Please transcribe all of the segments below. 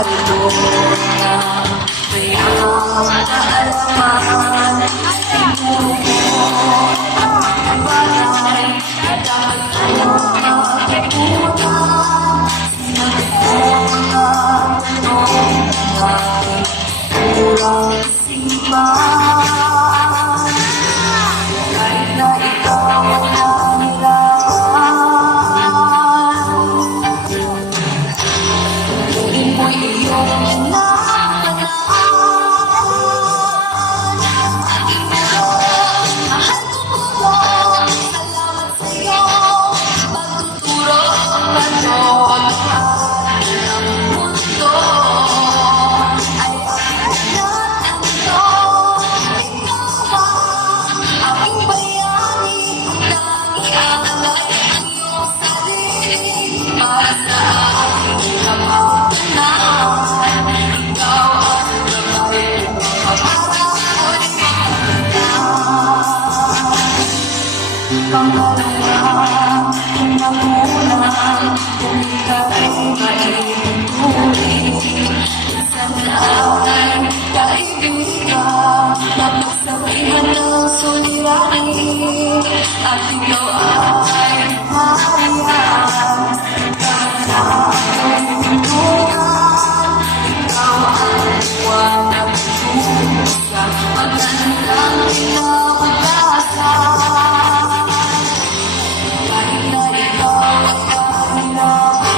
narito na mayroong kaalaman ay tinuro ang bagay na dapat ko matutunan. Sinabi ko na noong natin kurang simbahan kahit na ikaw ang nanilawan. Tuloy mo'y iyong inapanaan. Aking Diyos, mahal ko po, salamat sa'yo. Pagtuturo, panunod ng mundo ay aking natanto. Ikaw ang aking bayani, nanging alay ang iyong sarili para sa aking kapakanan. Ikaw ang gabay ko para ako'y makakamtan. Pangalawa, magulang kung ika'y maitutuloy. Sana ay kaibigan na pagsabihan ng suliranin at ikaw ay mahayaan. Sana ako'y tulungan, ikaw ang liwanag sa magandang kinabukasan. Kahit na ikaw ay kahirapan,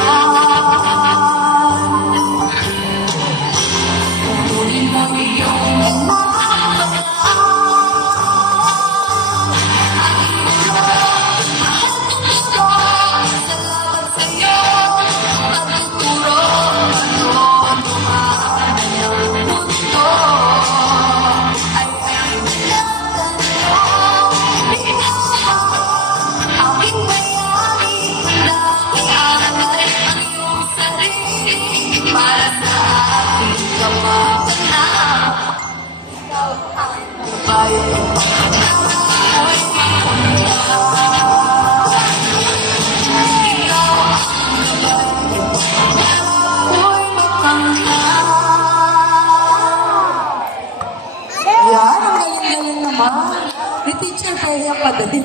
tuloy mo iyong inapangaan. Aking Diyos, mahal ko po, salamat sa'yo. Pagtuturo, panunod ng mundo ay aking tinatanong. Ikaw ang aking bayani, nanging alay ang iyong sarili para sa aking kapakanan. Ikaw ang gabay ko para ako'y maunlad. Ikaw ang gabay ko para ako'y makamtan. Yan, ang galing-galing naman. Ni Teacher Peya pa din.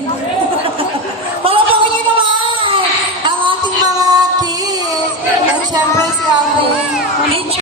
Palapangin niyo naman ang ating mga kids. At syempre si ating teacher.